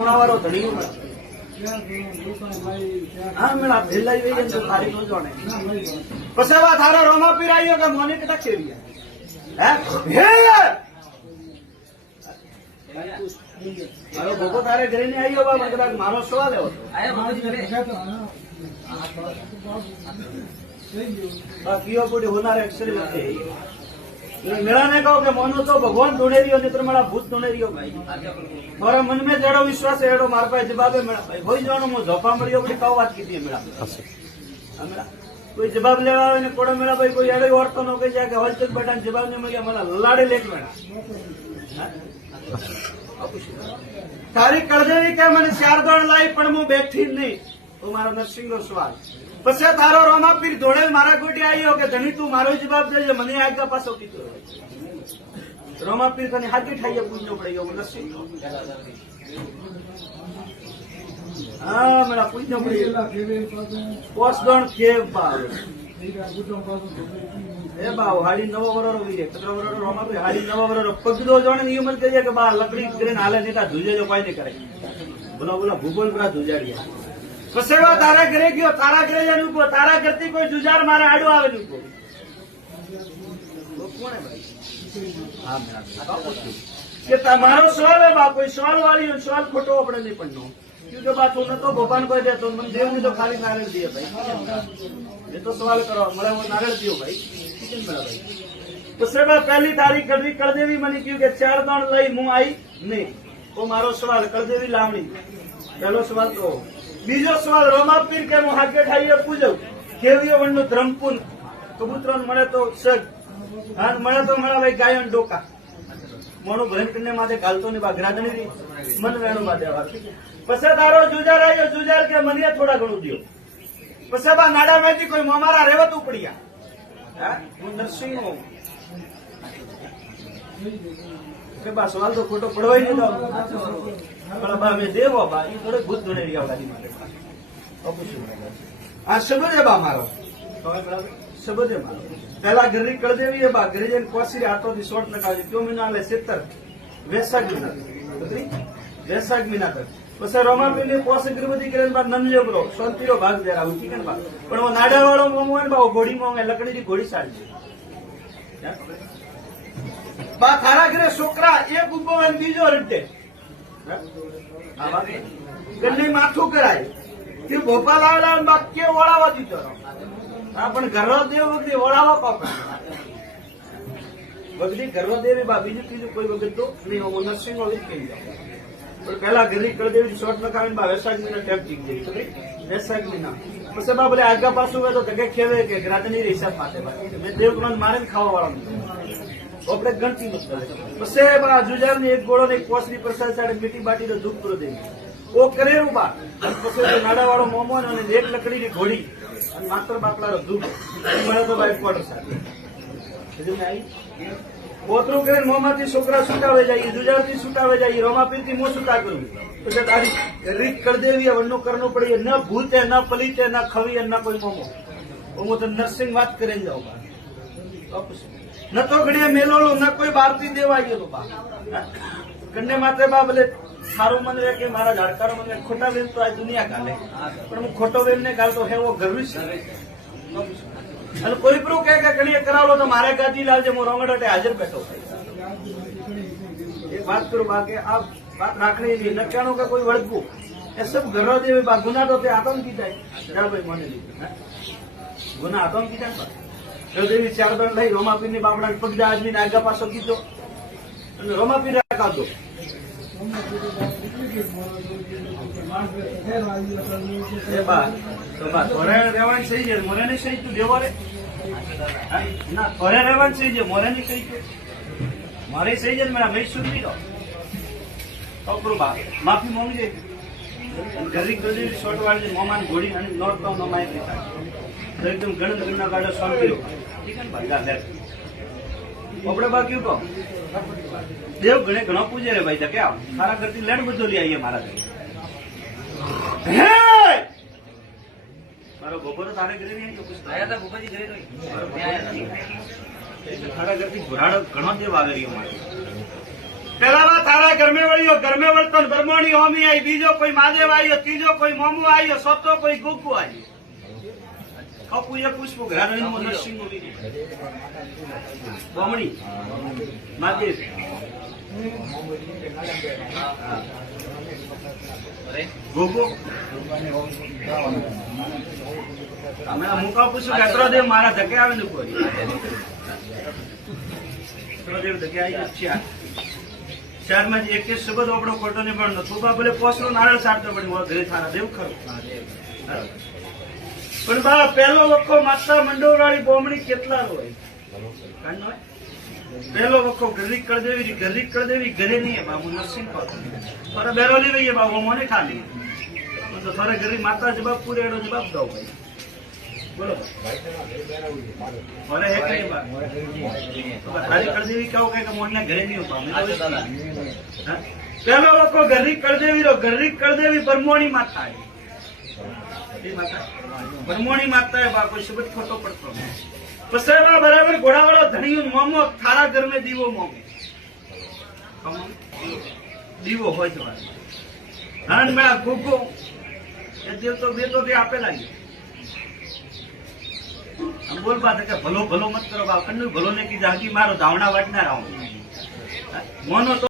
વાળો ધણી હા મેળા ભેલાઈ ગઈ તો તારી નો જોણે પછી વાત હારો રોમા પીર આવ્યો કે મોને કટા કેવી હે મારો ભોગો તારે ઘરે ને આવ્યો બાબા કદાચ મારો સવાલ એવો બાકી પૂરી હોનાર એક્સરે નથી मेरा ने कहो कि मोनो तो भगवान ढूंढे रही हो नहीं तो मेरा भूत ढूंढे रही हो भाई मारा मन में जड़ो विश्वास है एडो मार पाए जवाब है मेरा भाई होई जानो मो झोपा मळियो बड़ी काव बात कीधी है मेरा मेरा कोई जवाब लेवा आवे ने कोड़ा मेरा भाई कोई एडो औरतो नो कही जाए कि हलचल बेटा जवाब ने मळिया मला लाड़े लेक मेरा तारी कळदेवी के मने चार दौड़ लाई पण मु बैठी नहीं तो मारा नरसिंह नो सवाल પછી તારો રોમા પીર ધોળેલ મારા ગોટી આવ્યો કે ધણી તું મારો જવાબ દેજે મને આગા પાછો કીધો રોમા પીર તને હાથી ઠાઈએ પૂછનો પડે એવું નથી હા મેરા પૂછનો પડે પોસ દોણ કે બાવ એ બાવ હાડી નવો વરરો વીરે કતરો વરરો રોમા પીર હાડી નવો વરરો પગદો જોણે ની ઉમર કહીએ કે બા લકડી કરીને હાલે નેતા ધુજે જો કોઈ નહીં કરે બોલો બોલો ભૂગોળ પર ધુજાડિયા પસેવા તારા ઘરે ગયો તારા ઘરે જઈને ઉભો તારા ઘરથી કોઈ જુજાર મારા આડો આવે ઉભો કોણ હે ભાઈ હા મેરા કે તમારો સવાલ હે બા कोई सवाल वाली सवाल खोटो આપણે નહીં પડનો क्योंकि बात हो न तो भगवान को दे तो मन देव ने तो खाली नारियल दिए भाई ये तो सवाल करो मला वो नारियल दियो भाई ठीक है मेरा भाई पसेवा पहली तारीख कड़ी कर देवी मनी क्योंकि चार दाण लई मु आई नहीं वो मारो सवाल कर देवी लावणी पहलो सवाल तो बीजो सवाल रोमा पीर के मु हाथे ठाईए पूछो केवियो वणनो धर्मपुन कबूतरन मळे तो सग हां मळे तो मळा भाई गायन डोका मोनो भयन करने माथे गालतो ने बा ग्रादनी री मन वेणो माथे आवा पसे तारो जुजार आयो जुजार के मनिया थोड़ा घणो दियो पसे बा नाडा मेटी कोई मोमारा रेवत उपड़िया हां हूं नरसिंह हूं के बा सवाल तो खोटो पड़वाई नहीं दो बा में देवो बा ई थोड़े भूत ढूंढे रिया गाड़ी मारे आ शब्द है बा मारो शब्द है मारो पहला गरी कर देवी है बा गरीजन कोसी हाथों दी शॉट लगावी क्यों महीना ले 70 वैशाख महीना बदरी वैशाख महीना तक પછી રોમા પીર ને પોસ ગર્ભવતી કરીને બાદ નંદજો બ્રો શાંતિરો ભાગ દેરા હું ઠીક ને બા પણ वो નાડા વાળો મોમો ને બા ઘોડી મોંગે લકડી દી ઘોડી સાડી બા થારા ઘરે છોકરા એક ઉભો હોય બીજો રડે ગલ્લી માથું કરાય કે ભોપાલ આવેલા બા કે ઓળાવા દીધો હા પણ ઘરનો દેવ વખતે ઓળાવા પાપા વગડી ઘરનો દેવ બા બીજું ત્રીજું કોઈ વખત તો નહીં હું નરસિંહ હોય કહી જાઉં પણ પહેલા ગરી કર દેવી શોર્ટ લખાવીને બા વૈશાખ મહિના ટેપ જીક જઈ વૈશાખ મહિના પછી બા બોલે આગા પાછું હોય તો ધગે ખેવે કે ગ્રાતની હિસાબ માટે બા મેં દેવ ગુણ મારે ખાવા વાળા આપણે ગણતી નથી પછી બા જુજાર ની એક ગોળો ને એક પોસની પ્રસાદ સાડે મીઠી બાટી નો ધૂપ કરો દેવી ઓ કરેરું બા પછી નાડા વાળો મોમો અને એક લકડી ની ઘોડી અને માત્ર બાકડા નો ધૂપ મળે તો ભાઈ ક્વાર્ટર સાથે પોતરું કરીને મોંમાંથી છોકરા છૂટાવે જાય જુજાર થી છૂટાવે જાય રોમા પીર થી મોં છૂટા કરું એટલે તારી રીત કરી દેવી વણનું કરવું પડે ન ભૂત હે ન પલિત હે ન ખવી હે ન કોઈ મોમો હું તો નરસિંહ વાત કરીને જાઉં ન તો ઘડીએ મેલોલો ન કોઈ બારતી દેવા ગયો બા કન્ને માથે બા ભલે સારું મન રહે કે મારા ઝાડકારો મને ખોટા વેમ તો આ દુનિયા ગાલે પણ હું ખોટો વેમ ને ગાલતો હે वो ગર્વ છે અને કોઈ પ્રો કહે કે ઘડીએ કરાવલો તો મારે ગાદી લાવજે હું રોંગડોટે હાજર બેઠો એક વાત કરું બા કે આ વાત રાખણી ન કહેવાનું કે કોઈ વળગવું એ સબ ઘરો દેવી બા ગુના તો તે આતંકી જાય ભાઈ મને લીધું ગુના આતંકી જાય બા દેવી ચાર દંડ લઈ રોમાપીર ની બાપડા પગડા આદમી ને આગા પાછો કીધો અને રોમાપીર કાઢો રહેવાનું સહી છે મોરે ની સહી તું દેવો રે ના ઘરે રહેવાનું સહી છે મોરે ની સહી છે મારી સહી છે મેરા મેં સુધી દો બા માફી માંગજે ઘરી ગરી શોર્ટ વાળી મોમાન ઘોડી અને નોટ તો નમાય એકદમ ગણન ગણના કાઢો શાંતિ ઠીક ને ભાઈ આપણે બા ક્યું કહો દેવ ગણે ઘણો પૂજે રે ભાઈ કે મારા ઘરથી લેણ બધો લઈ આવીએ મારા ઘરે મારો ગોબરો તારે ઘરે નહીં આયા હતા ગોપાજી ઘરે નહીં તારા ઘરથી ઘોરાડો ઘણો દેવ આવે રહ્યો મારે પેલા તારા ઘરમે વળ્યો, ઘરમે વળતો ને બ્રહ્મણી હોમી આવી, બીજો કોઈ મહાદેવ આવ્યો, ત્રીજો કોઈ મોમો આવ્યો, ચોથો કોઈ ગુગુ આવ્યો. કપુએ પૂછવું ઘર નરસિંહ બમણી મહાદેવ ગોગો અમે મુકા પૂછું કે અત્રોદેવ મારા ધકે આવે ને કોઈ અત્રોદેવ ધકે આવી છે શહેરમાં એક એક સબદ આપણો ખોટો ને પણ થોબા ભલે પોસરો નારળ સારતો પણ ઘરે થારા દેવ ખરું પણ બા પેલો વખો માતા મંડોવાળી બોમણી કેટલા હોય પેલો વખો ઘરી કર દેવી ઘરે નહીં બાબુ નરસિંહ થોડા બેરોલી રહીએ બાબુ મને ખાલી તો થોડા ઘરે માતા જવાબ પૂરે એનો જવાબ દો ભાઈ બોલો મારે હે કઈ વાત તારી કર દેવી કહો કે મોને ઘરે નહીં પેલો વખો ઘરી કર દેવી બ્રહ્મોણી માતા બ્રહ્મોણી માતા એ બા કોઈ શબ્દ ખોટો પડતો પછી બરાબર ઘોડાવાળો ધણીયું મોમો થારા ઘર में દીવો મોમે દીવો હોય તમારે હરણ મેળા ગુગો એ દેવ તો બે તો આપેલા हम बोल पाते कि भलो भलो मत करो बाप कन्नू भलो ने की जागी मारो धावना वाटना रहो मोनो तो